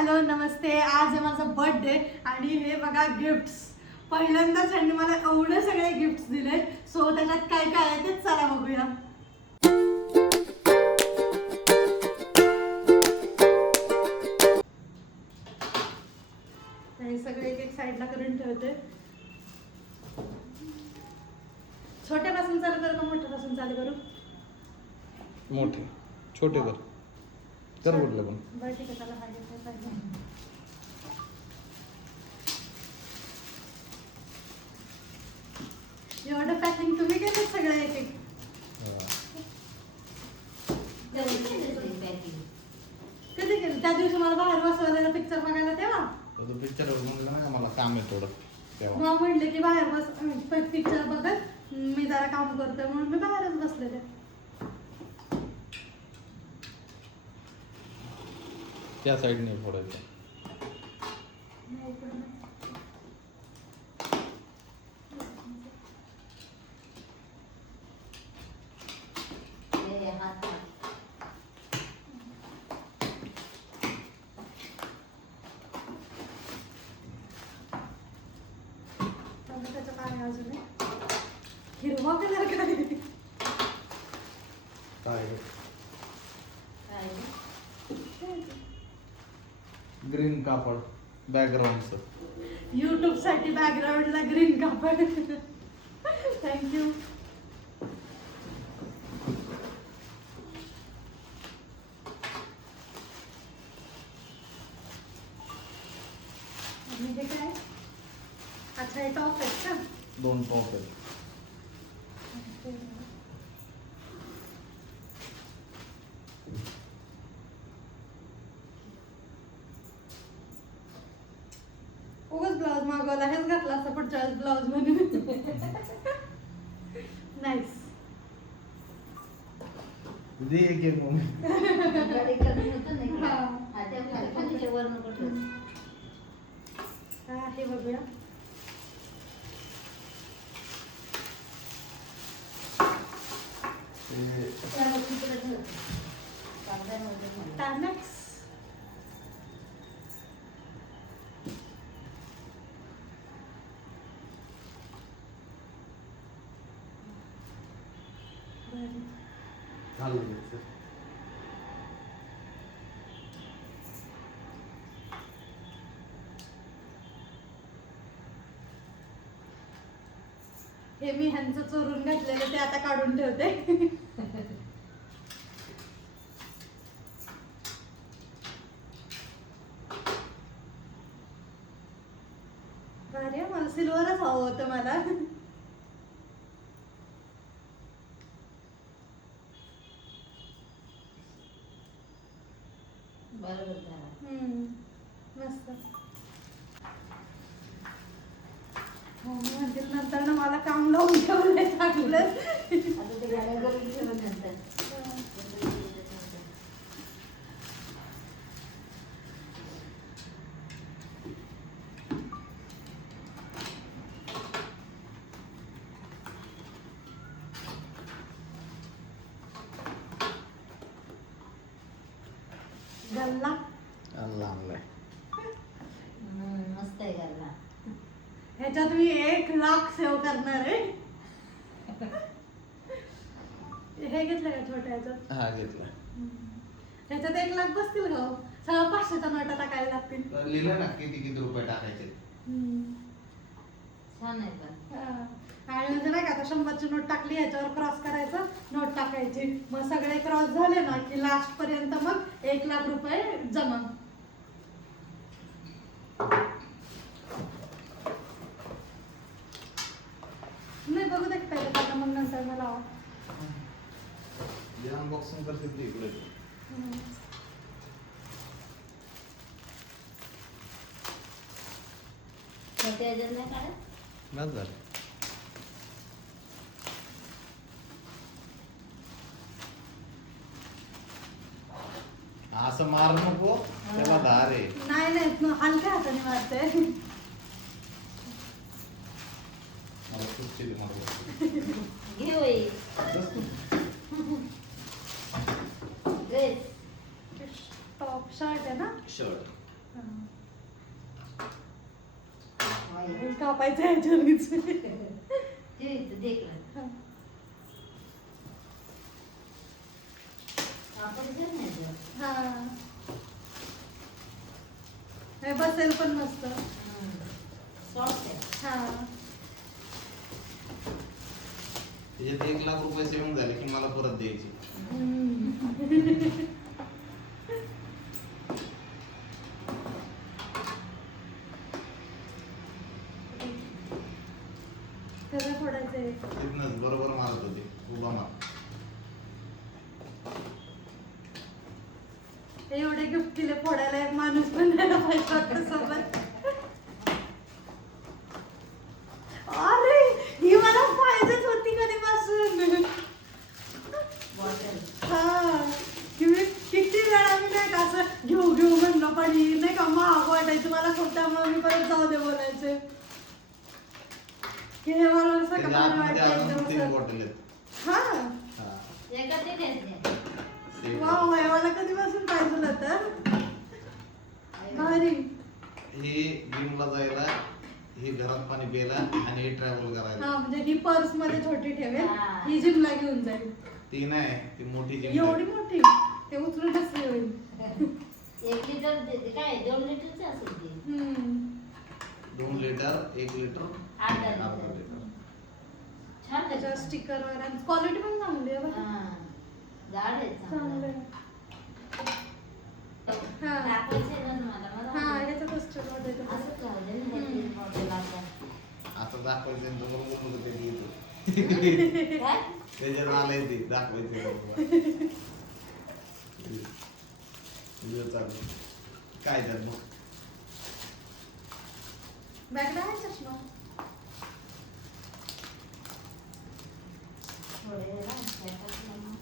Hello नमस्ते. आज आहे माझा बर्थडे आणि हे बघा गिफ्ट्स. पहिल्यांदाच यांनी मला एवढे सगळे गिफ्ट्स दिले. सो त्याच्यात काय काय आहे ते चला बघूया. हे सगळे एक एक साईडला करून ठेवते. छोट्यापासून चालू करू का मोठ्यापासून चालू करू? मोठे छोटे कर कुठलं पण. बरं ठीक आहे, चला हा घेतला साईडला. एवढं पॅकिंग तुम्ही केलं सगळं एक एक? कधी केलं? त्या दिवशी मला बाहेर बसवलेला पिक्चर बघायला तेव्हा पिक्चर म्हणलं ना मला काम आहे थोडं तेव्हा. मग म्हटले की बाहेर बस पिक्चर बघत मी जरा काम करतोय म्हणून मी बाहेरच बसलेले. त्या साईडने फोडायचं. त्याच्या काय अजून हिरवा कलर काय ग्रीन कापड बॅकग्राऊंडचं. युट्यूब साठी बॅकग्राऊंडला ग्रीन कापड. थँक्यू. हे काय? अच्छा हे टॉप आहेत का? 2 टॉप आहेत. उगाच ब्लाऊज मागवला, हेच घातला असता पुढच्या वेळेस ब्लाऊज म्हणून. नाईस. दे एक मोमेंट. हे बघूया. टार्मॅक्स. हे मी ह्यांचं चोरून घातलेलं ते आता काढून ठेवते. अरे मला सिल्वरच हवं होतं मला. मस्त. हो म्हणजे नंतर ना मला काम लावून ठेवलंय चांगलं. गल्ला आणलाय. मस्त आहे गल्ला. ह्याच्यात मी 1,00,000 सेव्ह करणार आहे. हे घेतलं का छोट्या ह्याच्यात? हा घेतला. ह्याच्यात 1,00,000 बसतील का? सगळं 500च्या नोटा टाकायला लागतील. लिहिलं ना किती रुपये टाकायचे. छान आहे पण. आणि म्हणजे नाही का आता 100ची नोट टाकली ह्याच्यावर क्रॉस करायचं, नोट टाकायची, मग सगळे क्रॉस झाले ना की लास्ट पर्यंत मग 1,00,000 रुपये जमा. नाही बघू दे पहिले आता मग नंतर मला अनबॉक्सिंग करते ते इकडे. छोट्या ह्याच्यात नाही काढत? बस झालं. असं मार नको त्याला धार आहे. नाही नाही हलक्या हाताने मारते. घे बाई. ड्रेस टॉप शर्ट आहे ना? शर्ट वाई. कापायचं ह्याच्यावरच. ते इथं देखलं. आपण घे ना ते. हा हे बसेल पण मस्त. सॉफ्ट आहे. हा त्याच्यात 1,00,000 रुपये सेव्हिंग झाले की मला परत द्यायची. त्याला फोडायचंय. तिथनंच बरोबर मारत होते उभा मार. एवढे गिफ्ट दिले फोडायला एक माणूस पण द्यायला पाहिजे होता सोबत. अरे ही मला पाहिजेच होती कधीपासून. बॉटल. हा की मी किती वेळा मी नाही का असं घेऊ घेऊ म्हणलं पण ही नाही का महाग वाटायचं मला खूप, त्यामुळे मी परत जाऊ दे बोलायचे की हे मला असं त्याच्या का बरं आतमध्ये अजून 3 वाटायचं. बॉटल आहेत. हा हा. एका ते घेतल्या. वा वा मला कधीपासून पाहिजे होतं. भारी. हे जिमला जायला, हे घरात पाणी प्यायला आणि हे ट्रॅव्हल करायला. हा म्हणजे ही पर्स मध्ये छोटी ठेवेल, हा. ही जिमला घेऊन जाईल. ती नाही, ती मोठी जिम एवढी मोठी ते उचलून कसली होईल. 1 लिटर देते काय 2 लिटरची असेल ती. 2 लिटर 1 लिटर अर्धा अर्धा लिटर. लिटर. छान त्याच्या आहे. स्टिकरवर आणि क्वालिटी पण चांगली आहे बघा. हा. जाड आहे चांगलं चांगलं. आहे. हा. दाखवायचं आहे ना तुम्हाला. मला हा वाटलं. ह्याच्यातच ठेवलं होतं. असंच लावलं ना त्याची बॉटल आता. आता दाखवायचं आहे, तर बरोबर होतं ते येतं. काय? त्याच्यात आलंय ते दाखवायचं आहे बरोबर. तुझं चालू. काय त्यात मग? बॅगला आहे चष्मा. थोडे जरा टाकायचं मग.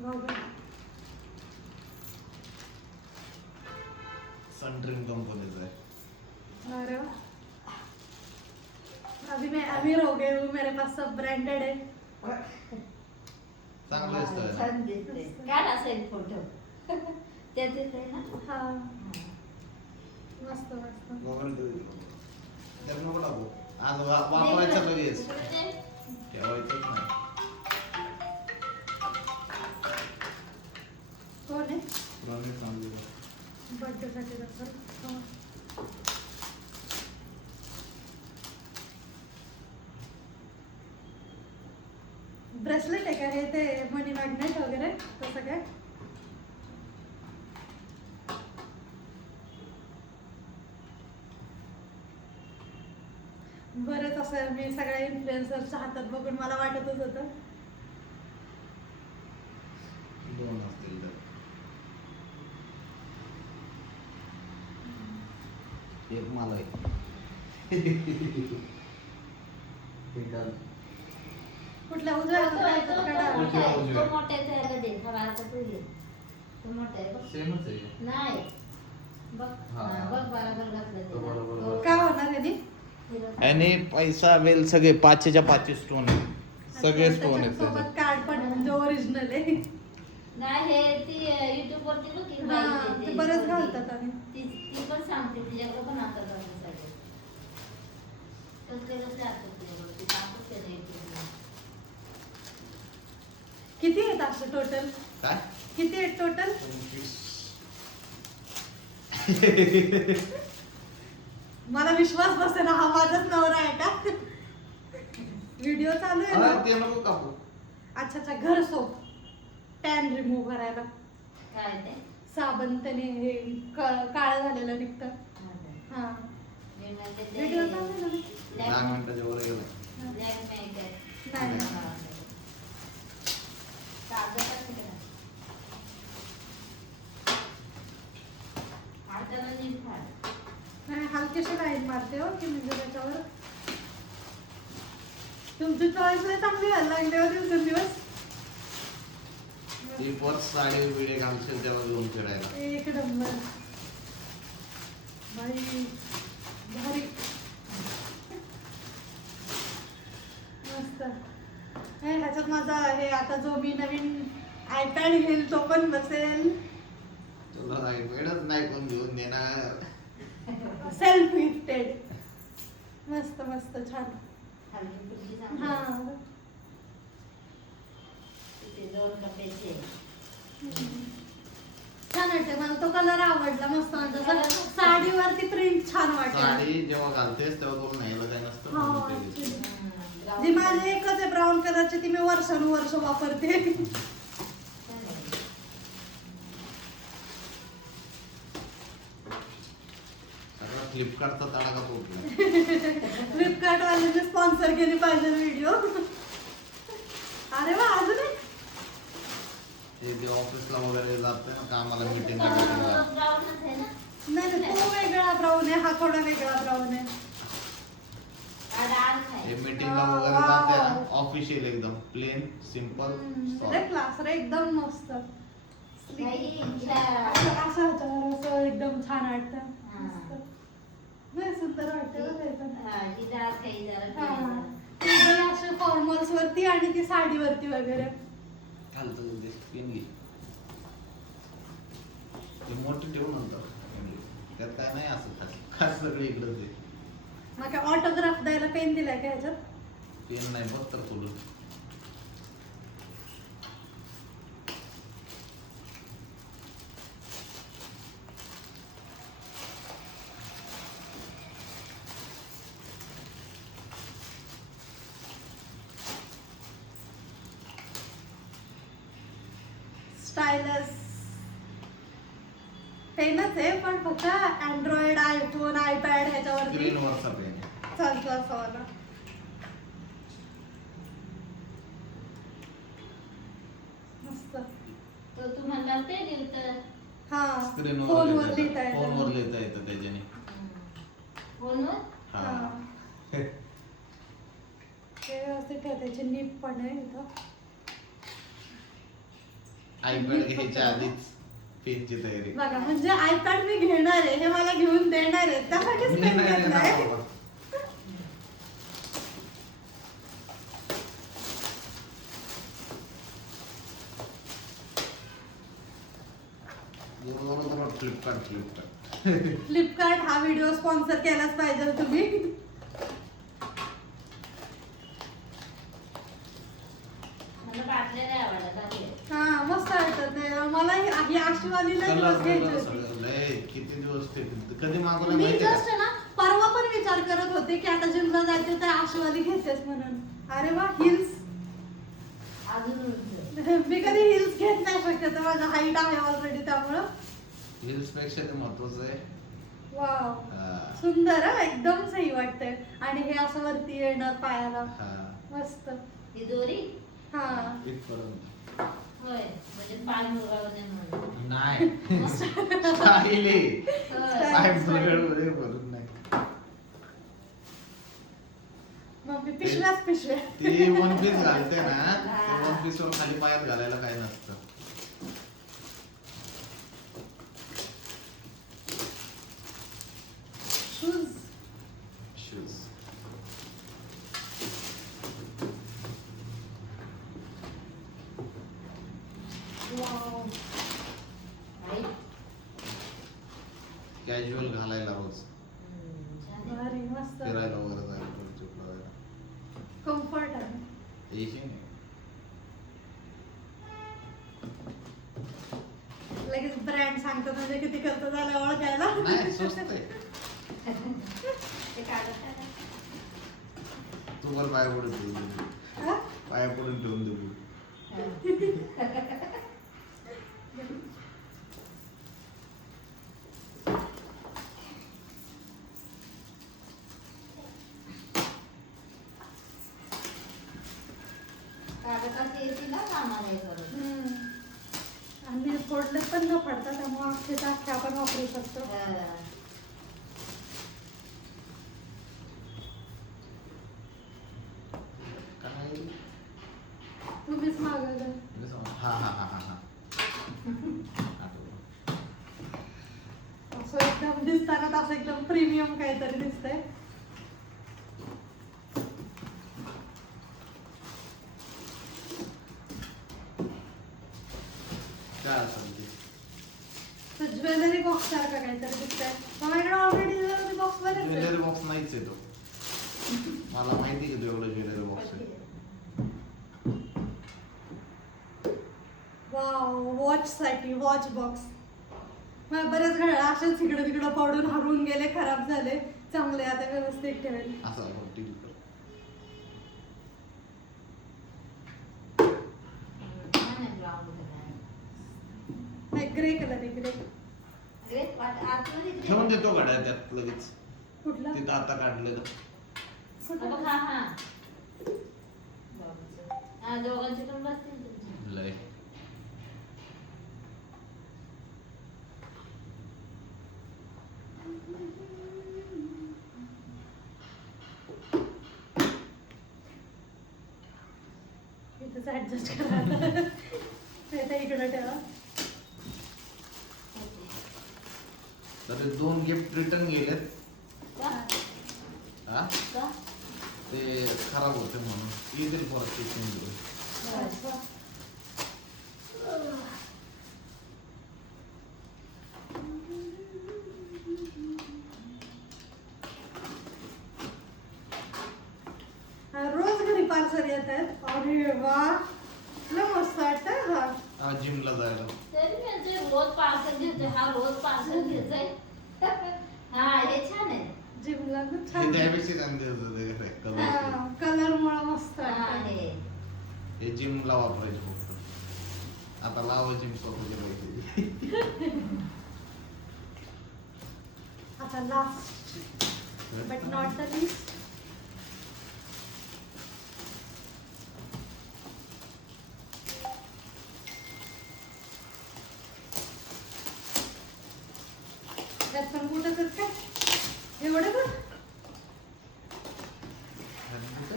बघा. सनड्रीम कंपनीचं आहे. अरे वाह. अभी हो गए वो मेरे पास सब ब्रांडेड है. चांगलं असतं. छान दिसते. काढ असेल फोटो. त्यात येतंय ना. हा मस्त मस्त. मोबाईल त्यात नको टाकू. आज वापरायचं लगेच. ठेवायचंच नाही. कोण आहे? मी सांगितलं. बर्थडे साठी जातो. ब्रेसलेट आहे का हे ते मनी मॅग्नेट वगैरे तसं काय? बरंच असं मी सगळ्या इन्फ्लुएन्सरच्या हातात बघून मला वाटतच होतं. 2 असतील तर. एक मला आहे. ते काल कुठल्या उजव्या हातात तो काढा. मोठा आहे. तो मोठा आहे त्याला दे. हा बारका तू घे. तो मोठा आहे बघ. सेमच आहे. नाही. बघ. हा. हा, बघ बरोबर घातलं तो बरोबर तिला. काय होणार आहे ती? आणि पैसा वेल सगळे 5च्या 5 स्टोन आहे. सगळे स्टोन आहेत सोबत त्याच्यात. कार्ड पण म्हणजे ओरिजिनल आहे. नाही हे ती युट्यूब वरती बघ हा, ते बरेच घालतात आणि ती पण सांगते तिच्याकडे पण आता सगळे कसले कसले असतात तिच्याकडे ती सांगते त्याच्या युट्यूबला. किती आहेत असं टोटल? काय? किती आहेत टोटल? 25. मला विश्वास बसेना हा माझाच नवरा आहे का? व्हिडिओ चालू आहे ना? ते नको कापू. अच्छा अच्छा घर सोप टॅन रिमूव्ह करायला काय ते साबण त्याने हे काळं झालेलं निघतं. हा व्हिडिओ चालू आहे ना? 10 मिनिटाच्या वर गेलं. नाही नाही हलकेशी लाईन मारते हो की म्हणजे त्याच्यावर तुमची चॉईस लय चांगली व्हायला लागली हो दिवसेंदिवस. ती पर्स साडी बिडी घालशील तेव्हा घेऊन फिरायला. एक नंबर भाई भारी मस्त. ह्याच्यात माझा हे आता जो मी नवीन आयपॅड घेईल तो पण बसेल. तुला नाही वेळच नाही कोण घेऊन देणार. Self gifted. मस्त मस्त छान. हलकी फुलकी हा चांगली. ते 2 कप्प्याचे. छान वाटते मला तो कलर आवडला मस्त म्हणजे असं साडीवरती प्रिंट छान वाटते. साडी जेव्हा घालतेस तेव्हा करून न्यायला काय नसतं म्हणून ते घेते. जी माझी एकच आहे ब्राऊन कलरची ती मी वर्षानुवर्ष वापरते. सगळा फ्लिपकार्टचा तडाखा पोहोचला. फ्लिपकार्ट वाल्यांनी स्पॉन्सर केली पाहिजे व्हिडिओ. अरे वा अजून एक. ते जे ऑफिसला वगैरे जाते ना कामाला मीटिंग ब्राऊनच आहे ना. नाही नाही, तो वेगळा ब्राऊन आहे हा थोडा वेगळा ब्राऊन आहे. हा डार्क आहे. हे मीटिंगला वगैरे जाते ना ऑफिशियल एकदम प्लेन सिंपल रे क्लास रे एकदम मस्त. नाही, असं हिला- असं ह्याच्यावर असं एकदम छान वाटतं. हा. मस्त. नाही सुंदर वाटतं बघ हे पण. हा, ती डार्क आहे जरा. हा. ते एकदम असे फॉर्मल्स वरती आणि ती साडीवरती वगैरे. घालतो ते पिन घे. ते मोठे ठेवून नंतर त्यात काय नाही असं खास खास सगळे इकडं ते मग काय ऑटोग्राफ द्यायला पेन दिलाय का ह्याच्यात? पेन नाही बघ तर खोलून. स्टायलस पेनच आहे पण फक्त अँड्रॉइड आयफोन आयपॅड ह्याच्यावरती स्क्रीनवरचा पेन आहे. चालतो असं वाला. मस्त. तो तुम्हाला ते दिलं हा स्क्रीनवर फोनवर लिहिता फोनवर येतं. लिहिता येतं त्याच्याने. फोनवर. हा हा. ते व्यवस्थित ठेव त्याची नीट पण आहे इथं. आयपॅड घ्यायच्या आधीच पेनची तयारी. बघा म्हणजे आयपॅड मी घेणार आहे हे मला घेऊन देणार आहे त्यासाठीच मी पेन नाही देणार घेतलाय. बाबा. बरोबर फ्लिपकार्ट फ्लिपकार्ट हा व्हिडिओ स्पॉन्सर केलाच पाहिजे तुम्ही. मला बाटल्या नाही आवडत आहे. हा मस्त वाटत ते. मला ही आशीवाली लय दिवस घ्यायची होती. लय किती दिवस ते कधी मागवलं मी माहिती जस्ट का? ना परवा पण विचार करत होते की आता जिमला जायचे तर आशीवाली घेतेस म्हणून. अरे वा हिल्स. अजून उंच. मी कधी हिल्स घेत नाही शक्यतो माझा हाईट आहे ऑलरेडी त्यामुळं. हिल्स पेक्षा ते महत्वाचं आहे. वाव हा. सुंदर हा एकदम सही वाटतंय. आणि हे असं वरती येणार पायाला हा. मस्त. ही दोरी. हा इथपर्यंत. होय म्हणजे पाय मुरगाळू नये म्हणून. नाही स्टाईल आहे. होय. पाय मुरगळमध्ये भरून नाही. मग मी पिशव्याच पिशव्या. ती वन पीस घालते ना वन पीस वर खाली पायात घालायला काय नसतं. Shoes. Shoes wow Right? Casual घालायला रोज छान आहे. भारी मस्त फिरायला वगैरे जायला ट्रिप लावायला कम्फर्ट आहे. एसी नाही. लगेच ब्रँड सांगतो म्हणजे किती खर्च झाला ओळखायला. नाही स्वस्त आहे. ते काढत आहे. तुम्हाला पाया पडून ठेवून देऊ. हा? पाया पडून ठेवून देऊ. कागदाची येते ना कामाला हे करून. हम्म. आणि फोडले पण न पडतात त्यामुळे अख्खेचा अख्खे आपण वापरू शकतो. काय तुम्हीच मागवलं. हा हा हा हा हा आठवलं. असं एकदम दिसताना असं एकदम प्रीमियम काहीतरी दिसतंय. काय असेल ते ज्वेलरी बॉक्स सारखं काहीतरी दिसतंय. माझ्याकडे ऑलरेडी ज्वेलरी बॉक्स बरेच आहेत. ज्वेलरी बॉक्स नाहीच आहे तो. मला माहिती आहे की तुझ्याकडे ज्वेलरी बॉक्स आहे. वाव, वॉच साठी वॉच बॉक्स. बरेच घड्याळ असेच इकडे तिकडे पडून हरवून गेले, खराब झाले. चांगले आता व्यवस्थित ठेवेल. असं आपण टिक कर. छान आहे ब्राऊन कलर. ग्रे कलर आहे, ग्रे. अरे आतमध्ये इकडे- ठेवून देतो गाड्या त्यात लगेच. कुठला? तिथं आता काढलेलं. हा बघ, हा. हा, दोघांचे पण बसतील तुमचे. लय. इथंच ऍडजस्ट करा. आता इकडे ठेवा. तर ते 2 गिफ्ट रिटर्न गेलेत. का? हा का? ते खराब होते म्हणून येतील परत ते change होईल. अच्छा. रोज घरी पार्सल येत आहेत. अरे वा, लय मस्त वाटतं हा. हा जिमला जायला. तरी मी म्हणते रोज पार्सल घेतोय, हा रोज पार्सल घेतोय. हा, हे छान आहे. जिमला खूप हे छान. त्यापेक्षा चांगले होते ते कलर. कलर मुळे मस्त हा, वाटतं. हे. हे जिमला वापरायचे फक्त. आता लावा जिम स्वतःच्या पैसे. आता last but not the list. त्यात पण कुठंच आहेत काय एवढे पण.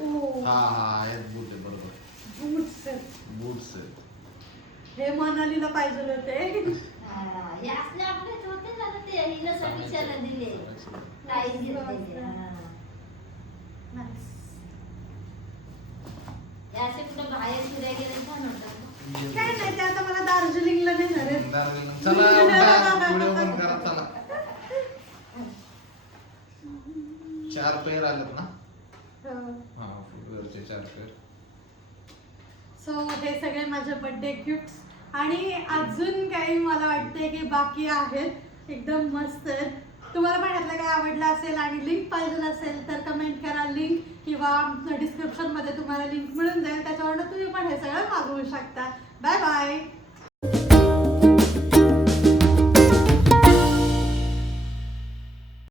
हो, हा हा यात बूट आहे बरोबर. बूट्स आहेत. बूट्स आहेत. हे मनालीला पाहिजे होते. हा, हे असले आपलेच होते ना ग ते, हिला समीक्षाला दिले. ताई घेतलेले. हा. Nice. हे असे कुठं बाहेर फिरायला गेले छान वाटतात ना. काय नाही, ते आता मला दार्जिलिंगला नेणार आहेत. चला उठा, व्हिडिओ बंद करा चला. 4 पेअर आलेत ना. हा फुटवेअरचे 4 पेअर. सो हे सगळे माझे बर्थडे गिफ्ट्स. आणि अजून काही मला वाटतंय की बाकी आहेत, एकदम मस्त आहेत. तुम्हाला पण यातलं काय आवडलं असेल आणि लिंक पाहिजे असेल तर कमेंट करा. लिंक किंवा डिस्क्रिप्शन मध्ये तुम्हाला लिंक मिळून जाईल, त्याच्यावरनं तुम्ही पण हे सगळं मागवू शकता. Bye bye.